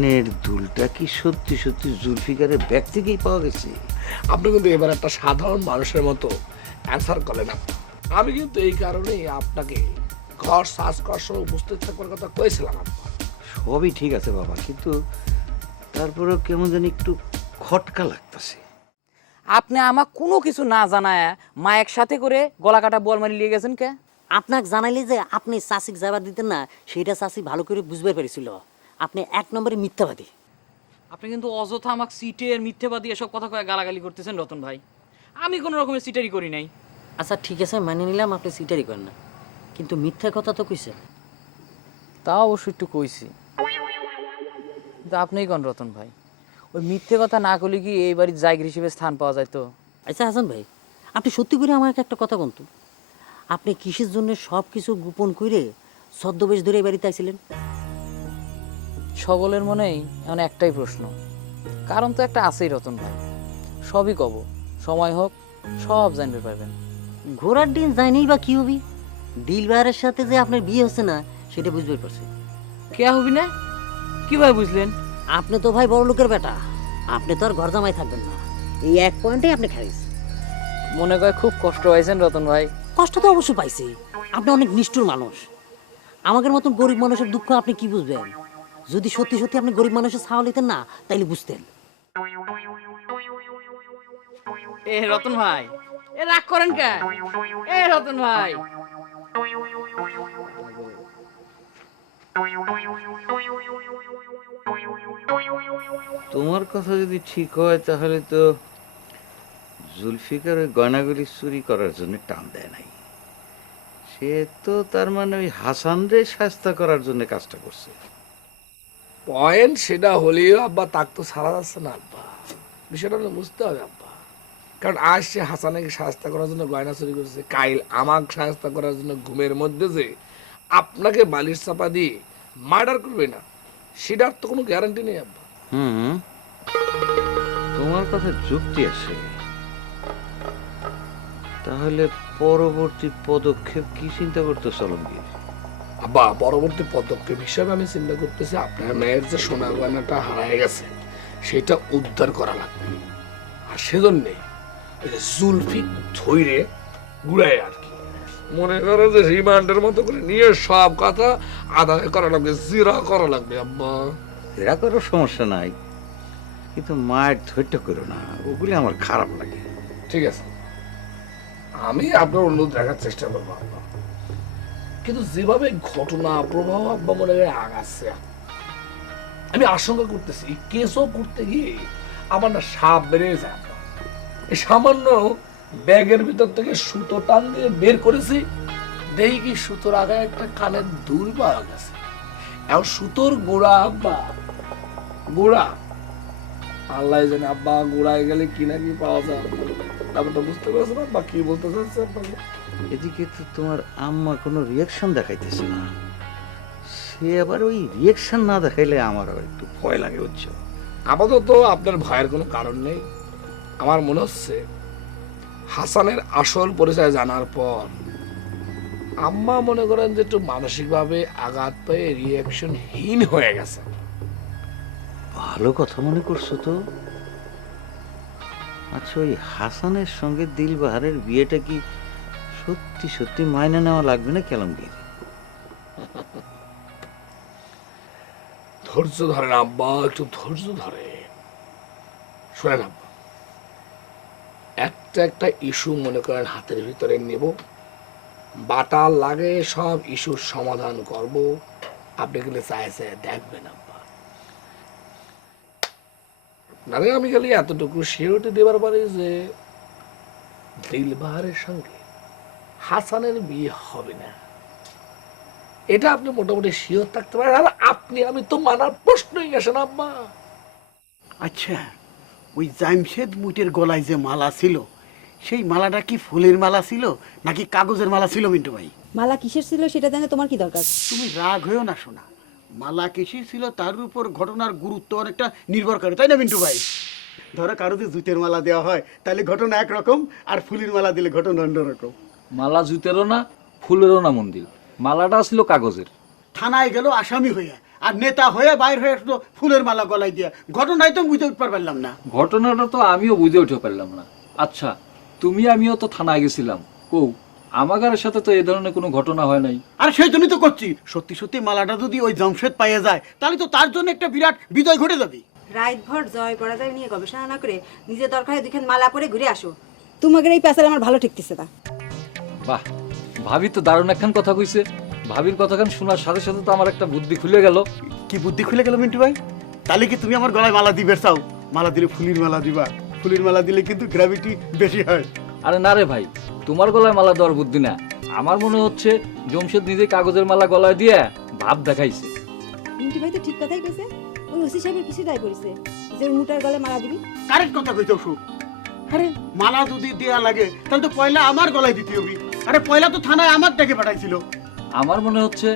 কানের দুলটা কি সত্যি সত্যি জুলফিকারের ব্যাগ থেকেই পাওয়া গেছে? আপনি কিন্তু এবার একটা সাধারণ মানুষের মতো অ্যান্সার করলেন আপনি। আমি কিন্তু এই কারণেই আপনাকে ঘর সার্চ করার সময় উপস্থিত থাকবার কথা কয়েছিলাম সবই ঠিক আছে বাবা কিন্তু তারপরেও কেমন জানি একটু খটকা লাগতেছে। আপনি আমার কোনো কিছু না জানায় মা একসাথে করে গলা কাটা বল মারি লিয়ে গেছেন কে? আপনাকে জানাইলে যে আপনি চাষিক যাবার দিতেন না সেটা চাষি ভালো করে বুঝতে পেরেছিল। আপনি এক নম্বরে মিথ্যাবাদী। আপনি কিন্তু অযথা আমাকে সিটের মিথ্যেবাদী এসব কথা কয়ে গালাগালি করতেছেন রতন ভাই। আমি কোনো রকমের সিটারি করি নাই। আচ্ছা ঠিক আছে মানে নিলাম আপনি সিটারি করেন না। কিন্তু মিথ্যা কথা তো কইছে তা অবশ্য একটু কইছি। কিন্তু আপনিই কোন রতন ভাই? ওই মিথ্যে কথা না করলে কি এই বাড়ির জায়গা হিসেবে স্থান পাওয়া যায় তো আচ্ছা হাসান ভাই আপনি সত্যি করে আমাকে একটা কথা বলতো আপনি কিসের জন্য সব কিছু গোপন করে ছদ্মবেশ ধরে এই বাড়িতে আইছিলেন? সকলের মনেই এমন একটাই প্রশ্ন। কারণ তো একটা আছেই রতন ভাই। সবই কব সময় হোক সব জানতে পারবেন। ঘোরার দিন যায়নি বা কি হবি? দিল বাহারের সাথে যে আপনার বিয়ে হচ্ছে না সেটা বুঝতে পারছি। কে হবি না? কীভাবে বুঝলেন? আপনি তো ভাই বড় লোকের বেটা। আপনি তো আর ঘর জামাই থাকবেন না। এই এক পয়েন্টে আপনি খারিজ মনে করে খুব কষ্ট হয়েছেন রতন ভাই। কষ্ট তো অবশ্যই পাইছি। আপনি অনেক নিষ্ঠুর মানুষ। আমাদের মতন গরিব মানুষের দুঃখ আপনি কি বুঝবেন? যদি সত্যি সত্যি আপনি গরিব মানুষের ছাওয়া নিতেন না তাইলে বুঝতেন। এ রতন ভাই এ রাগ করেন কে? এ রতন ভাই। তোমার কথা যদি ঠিক হয় তাহলে তো জুলফিকার ওই গয়নাগুলি চুরি করার জন্য টান দেয় নাই। সে তো তার মানে ওই হাসানরে শাস্তা করার জন্য কাজটা করছে। পয়েন্ট সেটা হলেও আব্বা, তাক তো সারা যাচ্ছে না আব্বা। বিষয়টা বুঝতে হবে আব্বা। কারণ আজ সে হাসানাকে সাহায্য করার জন্য গয়না চুরি করেছে, কাইল আমাকে সাহায্য করার জন্য ঘুমের মধ্যে যে আপনাকে বালিশ চাপা দিয়ে মার্ডার করবে না, সেটার তো কোনো গ্যারান্টি নেই আব্বা। হুম, তোমার কথা যুক্তি আছে। তাহলে পরবর্তী পদক্ষেপ কি চিন্তা করতে চলমগীর আব্বা পরবর্তী পদক্ষেপ হিসাবে আমি চিন্তা করতেছি আপনার মেয়ের যে সোনা গয়নাটা হারায় গেছে সেটা উদ্ধার করা লাগবে। আর সেজন্যে জুলফি ধৈরে ঘুরায় আর কি। মনে করো যে রিমান্ডের মতো করে নিয়ে সব কথা আদায় করা লাগবে জিরা করা লাগবে আব্বা। এরা করো সমস্যা নাই কিন্তু মায়ের ধৈর্য করো না ওগুলি আমার খারাপ লাগে। ঠিক আছে। আমি আপনার অনুরোধ রাখার চেষ্টা করব আব্বা। কিন্তু যেভাবে ঘটনা প্রবাহ আব্বা মনে হয় আগাচ্ছে আমি আশঙ্কা করতেছি কেসও করতে গিয়ে আমার না সাপ বেড়ে যায়। এই সামান্য ব্যাগের ভিতর থেকে সুতো টান দিয়ে বের করেছি, দেখি কি সুতোর আগায় একটা কানের দুল পাওয়া গেছে। এখন সুতোর গোড়া, আব্বা, গোড়া। আল্লাহ জানে, আব্বা, গোড়ায় গেলে কি না কি পাওয়া যায়। ব্যাপারটা বুঝতে পারছ না বা কি বলতে চাচ্ছে আপনাকে? এদিকে তো তোমার আম্মা কোনো রিয়াকশন দেখাইতেছে না। সে আবার ওই রিয়াকশন না দেখাইলে আমার আবার একটু ভয় লাগে বুঝছ? আপাতত আপনার ভয়ের কোনো কারণ নেই। আমার মনে হচ্ছে হাসানের আসল পরিচয় জানার পর আম্মা মনে করেন যে একটু মানসিকভাবে আঘাত পেয়ে রিয়াকশনহীন হয়ে গেছে। ভালো কথা মনে করছ তো? আচ্ছা ওই হাসানের সঙ্গে দিলবাহারের বিয়েটা কি সত্যি সত্যি মাইনে নেওয়া লাগবে না কেলামগীর। ধৈর্য ধরেন আব্বা, একটু ধৈর্য ধরে। শোনেন আব্বা, একটা একটা ইস্যু মনে করেন হাতের ভিতরে নেব। বাটা লাগে, সব ইস্যুর সমাধান করব। আপনি গেলে চায় চায় দেখবেন আব্বা। মানে আমি খালি এতটুকু সিওরিটি দেবার পারি যে দিলবাহারের সঙ্গে হাসানের বিয়ে হবে না। এটা আপনি মোটামুটি শিওর থাকতে পারেন। আর আপনি আমি তো মানার প্রশ্নই আসে না আম্মা আচ্ছা ওই জামশেদ মুটের গলায় যে মালা ছিল সেই মালাটা কি ফুলের মালা ছিল নাকি কাগজের মালা ছিল মিন্টু ভাই? মালা কিসের ছিল সেটা জানে তোমার কি দরকার? তুমি রাগ হয়েও না শোনা মালা কিসের ছিল তার উপর ঘটনার গুরুত্ব অনেকটা নির্ভর করে তাই না মিন্টু ভাই? ধরো কারও যদি জুতের মালা দেওয়া হয় তাহলে ঘটনা একরকম আর ফুলের মালা দিলে ঘটনা অন্যরকম। মালা জুতেরও না ফুলেরও না মন্দির। মালাটা ছিল কাগজের। থানায় গেল আসামি হইয়া আর নেতা হয়ে বাইর হয়ে আসলো ফুলের মালা গলায় দিয়ে। ঘটনায় তো বুঝতে উঠতে পারলাম না। ঘটনাটা তো আমিও বুঝে উঠতে পারলাম না। আচ্ছা তুমি আমিও তো থানায় গেছিলাম। কৌ আমাগারের সাথে তো এ ধরনের কোনো ঘটনা হয় নাই? আর সেই জন্যই তো করছি। সত্যি সত্যি মালাটা যদি ওই জমশেদ পাইয়ে যায় তাহলে তো তার জন্য একটা বিরাট বিজয় ঘটে যাবে। রাতভর জয় পরাজয় নিয়ে গবেষণা না করে নিজের দরকারে দুখান মালা পরে ঘুরে আসো। তোমাদের এই পেশাল আমার ভালো ঠেকতেছে তা বাহ ভাবি তো দারুণ একখান কথা কইছে। ভাবির কথাখান শোনার সাথে সাথে তো আমার একটা বুদ্ধি খুলে গেল। কি বুদ্ধি খুলে গেল মিন্টু ভাই? তাহলে কি তুমি আমার গলায় মালা দিবে চাও? মালা দিলে ফুলির মালা দিবা। ফুলির মালা দিলে কিন্তু গ্র্যাভিটি বেশি হয়। আরে না রে ভাই তোমার গলায় মালা দেওয়ার বুদ্ধি না। আমার মনে হচ্ছে জমশেদ নিজে কাগজের মালা গলায় দিয়ে ভাব দেখাইছে। মিন্টু ভাই তো ঠিক কথাই কইছে। ওই ওসি সাহেবের কিছু দায় করেছে যে মুটার গলে মালা দিবি। কারেক্ট কথা কইতে অসুখ আরে মালা যদি দেয়া লাগে তাহলে তো পয়লা আমার গলায় দিতে হবে। আরে পয়লা তো থানায় আমার ডেকে পাঠাইছিল। আমার মনে হচ্ছে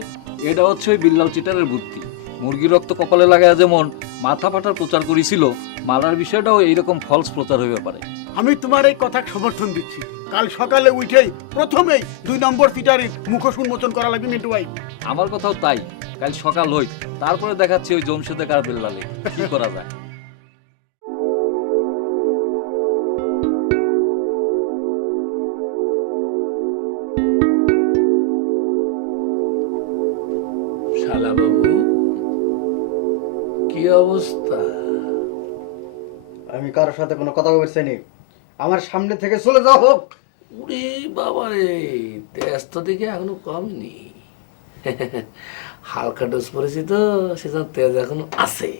এটা হচ্ছে ওই বিল্লাল চিটারের বুদ্ধি। মুরগি রক্ত কপালে লাগায় যেমন মাথা ফাটার প্রচার করেছিল মালার বিষয়টাও এইরকম ফলস প্রচার হইতে পারে। আমি তোমার এই কথা সমর্থন দিচ্ছি। কাল সকালে উঠেই প্রথমেই দুই নম্বর সিটারের মুখোশ উন্মোচন করা লাগবে মিন্টু ভাই। আমার কথাও তাই। কাল সকাল হই তারপরে দেখাচ্ছি ওই জমশেদে কার বিল্লালে। কি করা যায়? অবস্থা। আমি কারোর সাথে কোনো কথা বলছি নি। আমার সামনে থেকে চলে যাও হোক। উরে বাবা রে তেজ তো দেখে এখনও কমনি হালকা ডোজ পড়েছি তো সেজন্য তেজ এখনও আছে।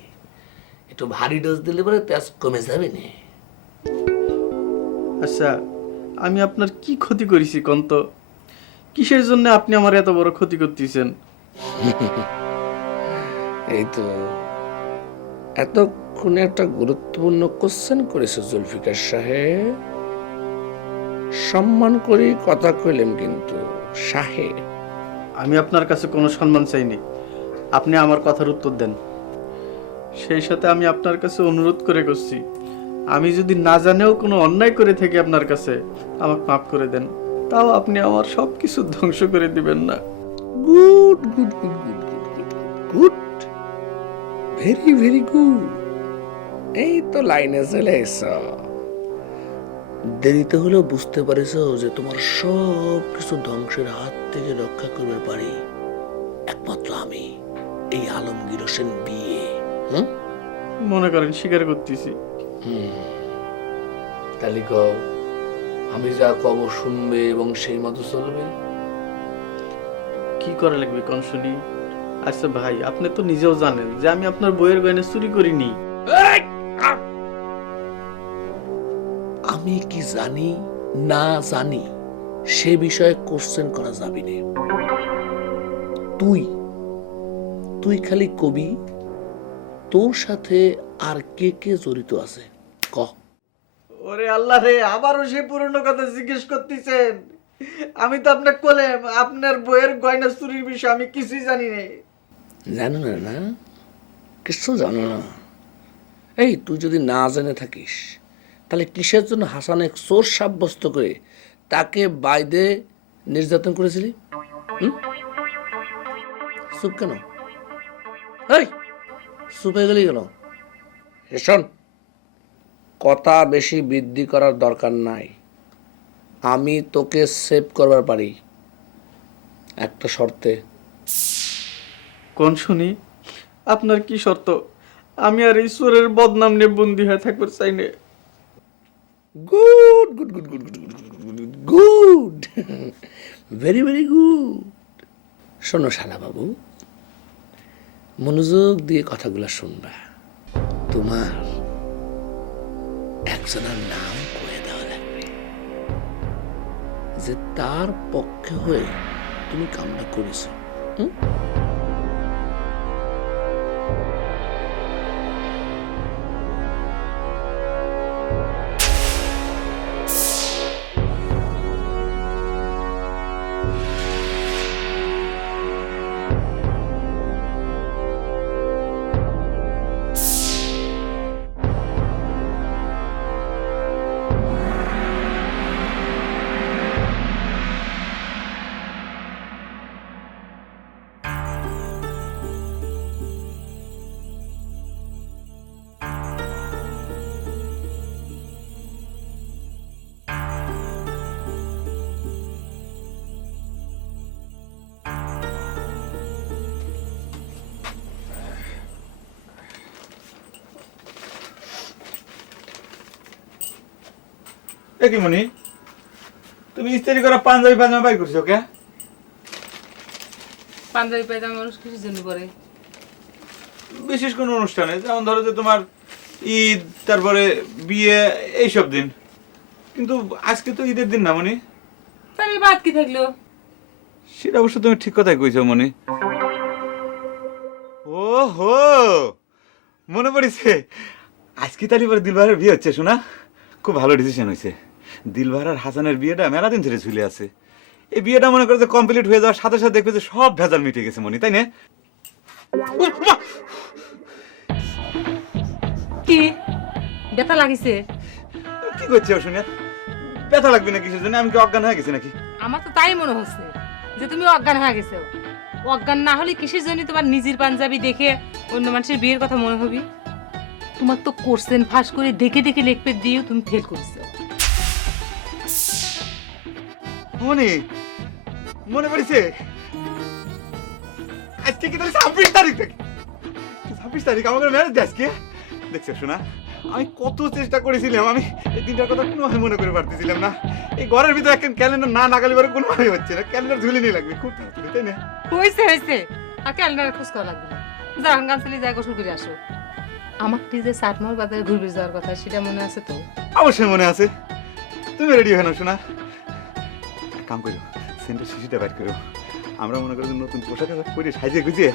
একটু ভারী ডোজ দিলে পরে তেজ কমে যাবে না। আচ্ছা আমি আপনার কি ক্ষতি করেছি কন্ত? কিসের জন্য আপনি আমার এত বড় ক্ষতি করতেছেন? এই তো এতক্ষণে একটা গুরুত্বপূর্ণ কোশ্চেন করেছে জুলফিকার সাহেব। সম্মান করে কথা কইলেন কিন্তু সাহেব। আমি আপনার কাছে কোনো সম্মান চাইনি। আপনি আমার কথার উত্তর দেন। সেই সাথে আমি আপনার কাছে অনুরোধ করে করছি। আমি যদি না জানেও কোনো অন্যায় করে থাকি আপনার কাছে আমাকে মাফ করে দেন। তাও আপনি আমার সব কিছু ধ্বংস করে দিবেন না। Good good good good good good good. Very very good এই তো লাইনে চলে এসো। দেরিতে হলেও বুঝতে পারিস যে তোমার সব কিছু ধ্বংসের হাত থেকে রক্ষা করবে পারি। একমাত্র আমি এই আলমগীর হোসেন বিয়ে হুম? মনে করেন স্বীকার করতেছি। তাহলে কও, আমি যা কব শুনবে এবং সেই মতো চলবে? কি করা লাগবে কোন শুনি? আচ্ছা ভাই আপনি তো নিজেও জানেন যে আমি আপনার বইয়ের গয়না চুরি করিনি। আমি কি জানি না জানি সে বিষয়ে কোশ্চেন করা যাবে না। তুই তুই খালি কবি তোর সাথে আর কে কে জড়িত আছে? ক। ওরে আল্লাহ রে আবারও সেই পুরনো কথা জিজ্ঞেস করতেছেন। আমি তো আপনাকে কোলেম আপনার বইয়ের গয়না চুরির বিষয়ে আমি কিছুই জানি না। জানো না? না কিছু জানো না এই, তুই যদি না জেনে থাকিস, তাহলে কিসের জন্য হাসানে চোর সাব্যস্ত করে তাকে বাইদে নির্যাতন করেছিলি? চুপ কেন? এই হয়ে গেলি কেন? শোন, কথা বেশি বৃদ্ধি করার দরকার নাই। আমি তোকে সেভ করবার পারি। একটা শর্তে কোন শুনি? আপনার কি শর্ত? আমি আর ঈশ্বরের বদনাম নিয়ে বন্দি হয়ে থাকবার চাই না। Good good good good good good good very very good শোনো বাবু মনোযোগ দিয়ে কথাগুলো শুনবা। তোমার একজনের নাম কয়ে দেওয়া লাগবে। যে তার পক্ষে হয়ে তুমি কামটা করেছ, হুম? এ কি মনি তুমি ইস্ত্রি করা পাঞ্জাবি বাই করছ কে? পাঞ্জাবি পায়জামা মানুষ কিসের জন্য বিশেষ কোনো অনুষ্ঠানে যেমন ধরো যে তোমার ঈদ তারপরে বিয়ে এইসব দিন। কিন্তু আজকে তো ঈদের দিন না মনি তাহলে বাদ কি থাকল? সেটা অবশ্য তুমি ঠিক কথাই কইছো মনি ও হো মনে পড়েছে আজকে তাহলে দিলবারের বিয়ে হচ্ছে শোনা? খুব ভালো ডিসিশন হয়েছে। দিলবার আর হাসানের বিয়েটা মেলা দিন ধরে ঝুলে আছে। এই বিয়েটা মনে করে যে কমপ্লিট হয়ে যাওয়ার সাথে সাথে দেখবে যে সব ভেজাল মিটে গেছে মনি তাই না? কি? ব্যথা লাগিছে? কি করছে শুনে ব্যথা লাগবে না কিসের জন্য? আমি কি অজ্ঞান হয়ে গেছি নাকি? আমার তো তাই মনে হচ্ছে যে তুমি অজ্ঞান হয়ে গেছো। অজ্ঞান না হলে কিসের জন্য তোমার নিজের পাঞ্জাবি দেখে অন্য মানুষের বিয়ের কথা মনে হবি? তোমার তো কোর্সেন ফাঁস করে দেখে দেখে লেখপে দিয়েও তুমি ফেল করছ। মনে মনে পড়েছে? আজকে কি তাহলে ছাব্বিশ তারিখ থেকে ছাব্বিশ তারিখ আমাকে ম্যারেজ আজকে? দেখছ শোনা আমি কত চেষ্টা করেছিলাম আমি এই দিনটার কথা কোনোভাবে মনে করে পারতেছিলাম না। এই ঘরের ভিতরে একটা ক্যালেন্ডার না নাগালি পরে কোনোভাবে হচ্ছে না ক্যালেন্ডার ঝুলে নিয়ে লাগবে খুব তাড়াতাড়ি, তাই না? হয়েছে হয়েছে আর ক্যালেন্ডারে খোঁজ করা লাগবে না। যাও যাই গোসল করে আসো। আমার যে চাটমোহর বাজারে ঘুরবে যাওয়ার কথা সেটা মনে আছে তো? অবশ্যই মনে আছে। তুমি রেডি হয়ে নাও শোনা কাম করো সেন্টের শিশুটা বাইর করো আমরা মনে করি নতুন পোশাক আশাক পরে সাজিয়ে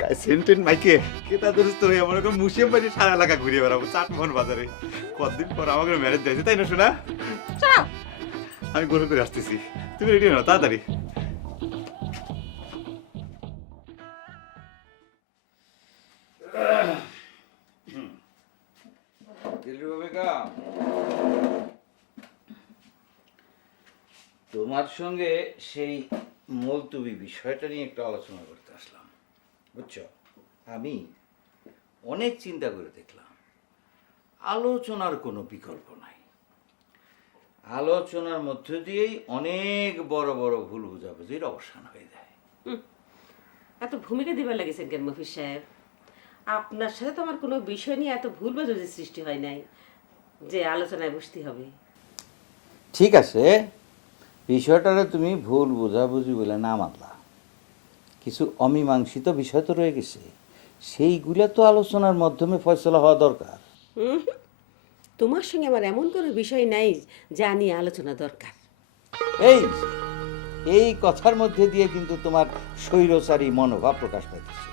গায়ে সেন্টেন মাইকে কেতা দুরস্ত হয়ে মনে করো মুসিয়াম বাড়ি সারা এলাকা ঘুরিয়ে বেড়াবো চাটমোহন বাজারে। কতদিন পর আমাকে ম্যারেজ দিয়েছে তাই না শোনা আমি গোসল করে আসতেছি। তুমি রেডি নাও তাড়াতাড়ি। সঙ্গে সেই মলতুবি বিষয়টা নিয়ে একটু আলোচনা করতে আসলাম। বুঝছ? আমি অনেক চিন্তা করে দেখলাম। আলোচনার কোনো বিকল্প নাই। আলোচনার মধ্য দিয়েই অনেক বড় বড় ভুল বুঝাবুঝির অবসান হয়ে যায়। এত ভূমিকা দিবার লাগেছেন কেন মফিজ সাহেব। আপনার সাথে তো আমার কোনো বিষয় নিয়ে এত ভুল বোঝাবুঝির সৃষ্টি হয় নাই যে আলোচনায় বসতে হবে। ঠিক আছে বিষয়টারে তুমি ভুল বোঝাবুঝি বলে না মানলা। কিছু অমীমাংসিত বিষয় তো রয়ে গেছে। সেইগুলো তো আলোচনার মাধ্যমে ফয়সলা হওয়া দরকার? তোমার সঙ্গে আমার এমন কোনো বিষয় নাই যা নিয়ে আলোচনা দরকার। এই এই কথার মধ্যে দিয়ে কিন্তু তোমার স্বৈরচারী মনোভাব প্রকাশ পাইতেছে।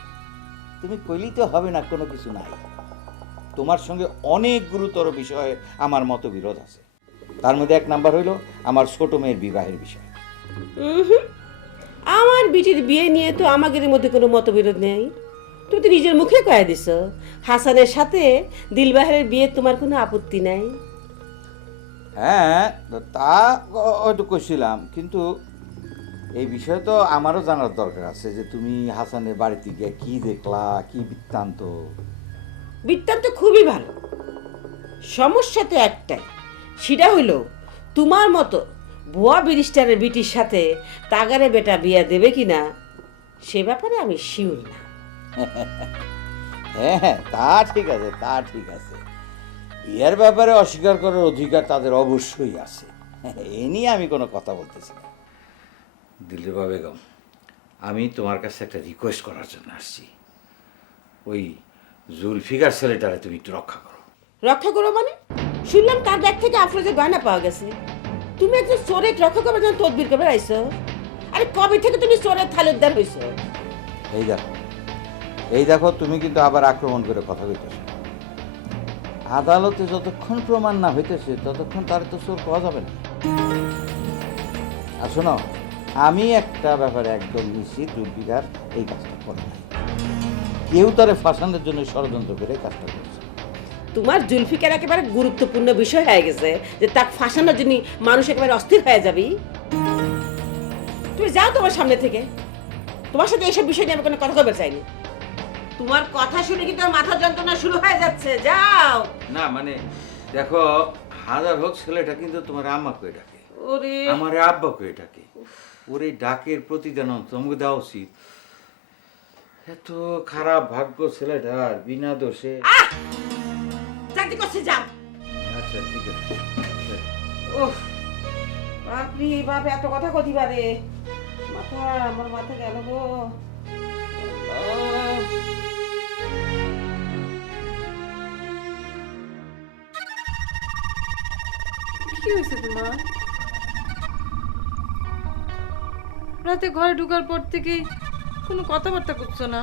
তুমি কইলেই তো হবে না কোনো কিছু নাই। তোমার সঙ্গে অনেক গুরুতর বিষয়ে আমার মতবিরোধ আছে। তার মধ্যে এক নাম্বার হইল আমার ছোট মেয়ের বিবাহের বিষয়। আমার বিটির বিয়ে নিয়ে তো আমাদের মধ্যে কোনো মতবিরোধ নেই। তুমি তো নিজের মুখে কয়ে দিছ হাসানের সাথে দিলবাহের বিয়ে তোমার কোনো আপত্তি নাই। হ্যাঁ তা হয়তো কইছিলাম কিন্তু এই বিষয়ে তো আমারও জানার দরকার আছে যে তুমি হাসানের বাড়িতে গিয়ে কি দেখলা কি বৃত্তান্ত? বৃত্তান্ত খুবই ভালো। সমস্যা তো একটাই সেটা হইল তোমার মতো ভুয়া ব্যারিস্টারের বিটির সাথে তাগারে বেটা বিয়া দেবে কিনা সে ব্যাপারে আমি শিওর না। হ্যাঁ হ্যাঁ তা ঠিক আছে তা ঠিক আছে। বিয়ের ব্যাপারে অস্বীকার করার অধিকার তাদের অবশ্যই আছে। এ নিয়ে আমি কোনো কথা বলতেছি না। দিলরুবা বেগম আমি তোমার কাছে একটা রিকোয়েস্ট করার জন্য আসছি। ওই জুলফিকার ছেলেটারে তুমি একটু রক্ষা করো। রক্ষা করো মানে? শুনলাম তার ব্যাগ থেকে আফরোজের গয়না পাওয়া গেছে। তুমি একজন চোরের রক্ষা করবার জন্য তদবির করবে আইছো আরে কবে থেকে তুমি চোরের থালুকদার হইছো? এই দেখো এই দেখো, তুমি কিন্তু আবার আক্রমণ করে কথা কইতেছ। আদালতে যতক্ষণ প্রমাণ না হইতেছে, ততক্ষণ তার তো চোর পাওয়া যাবে না। আর শোনো, আমি একটা ব্যাপারে একদম নিশ্চিত জুলফিকার এই কাজটা করে কেউ তারে ফাঁসানোর জন্য ষড়যন্ত্র করে কাজটা করছে। তোমার জুলফিকার একেবারে গুরুত্বপূর্ণ বিষয় হয়ে গেছে যে তাকে ফাঁসানোর জন্য মানুষ একেবারে অস্থির হয়ে যাবি। তুমি যাও তোমার সামনে থেকে। তোমার সাথে এইসব বিষয় নিয়ে আমি কোনো কথা বলতে চাইনি। তোমার কথা শুনে কিন্তু আমার মাথা যন্ত্রণা শুরু হয়ে যাচ্ছে? যাও। না মানে দেখো হাজার হোক ছেলেটা কিন্তু তোমার আম্মা কয়ে ডাকে। ওরে। আমার আব্বা কয়ে ডাকে। ওর এই ডাকের প্রতিদান তোমাকে দেওয়া উচিত। এত খারাপ ভাগ্য ছেলেটার বিনা দোষে। চাকরি করছে যাও। আচ্ছা ঠিক আছে। উফ আপনি বাপ এত কথা কতি পারে মাথা আমার মাথা গেল গো। কি হয়েছে তোমার? রাতে ঘরে ঢোকার পর থেকে কোনো কথাবার্তা করছ না?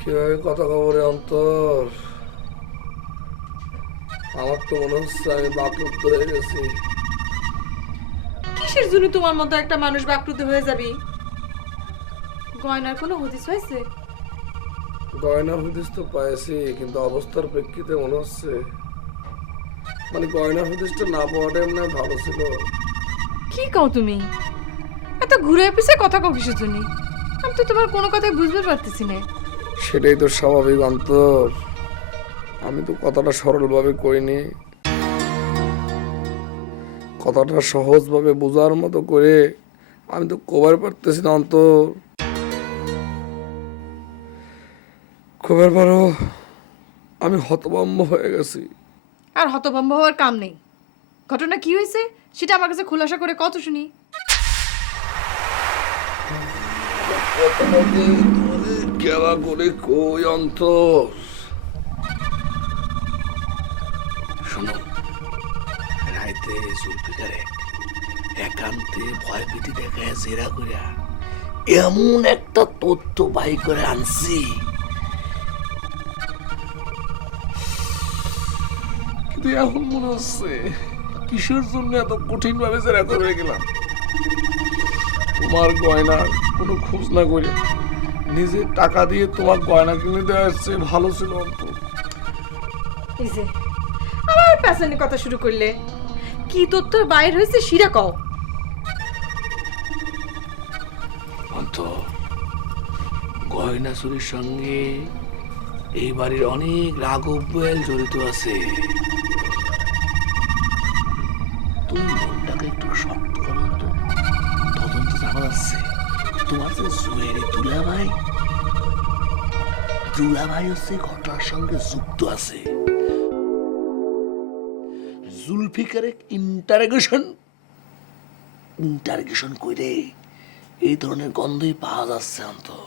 কীভাবে কথা খবরে অন্তর? আমার তো মনে হচ্ছে আমি বাকরুদ্ধ হয়ে গেছি। কিসের জন্য তোমার মতো একটা মানুষ বাকরুদ্ধ হয়ে যাবি? গয়নার কোনো হদিস হয়েছে? গয়নার হদিস তো পাইছি কিন্তু অবস্থার প্রেক্ষিতে মনে হচ্ছে মানে গয়নার হদিসটা না পাওয়াটাই মনে হয় ভালো ছিল। কি কও তুমি? এত ঘুরে পিছে কথা কও কিসের জন্য? আমি তো তোমার কোনো কথাই বুঝতে পারতেছি না। সেটাই তো স্বাভাবিক অন্তর। আমি তো কথাটা সরলভাবে কইনি। কথাটা সহজভাবে বোঝার মতো করে আমি তো কবার পারতেছি না অন্তর। কবার পারো আমি হতভম্ব হয়ে গেছি। আর হতভম্ব হওয়ার কাম নেই। ঘটনা কি হয়েছে সেটা আমার কাছে খোলাসা করে কত শুনি। এমন একটা তথ্য বাই করে আনছি। কিন্তু এখন মনে হচ্ছে কিসের জন্য এত কঠিন ভাবে জেরা করে গেলাম তোমার গয়নার কোনো খোঁজ না করে নিজে টাকা দিয়ে তোমার গয়না কিনে দেওয়া হচ্ছে ভালো ছিল অন্ত এই যে আবার প্যাসানি কথা শুরু করলে। কি তথ্য বাইর হয়েছে সেটা কও। অন্ত গয়না চুরির সঙ্গে এই বাড়ির অনেক রাঘব বয়াল জড়িত আছে। তুমি মনটাকে একটু শক্ত করো তো তদন্ত জানা যাচ্ছে তোমার যে জুয়েরি দুলাভাই দুলাভাই হচ্ছে ঘটনার সঙ্গে যুক্ত আছে জুলফিকারে ইন্টারগেশন ইন্টারগেশন করে এই ধরনের গন্ধই পাওয়া যাচ্ছে অন্তর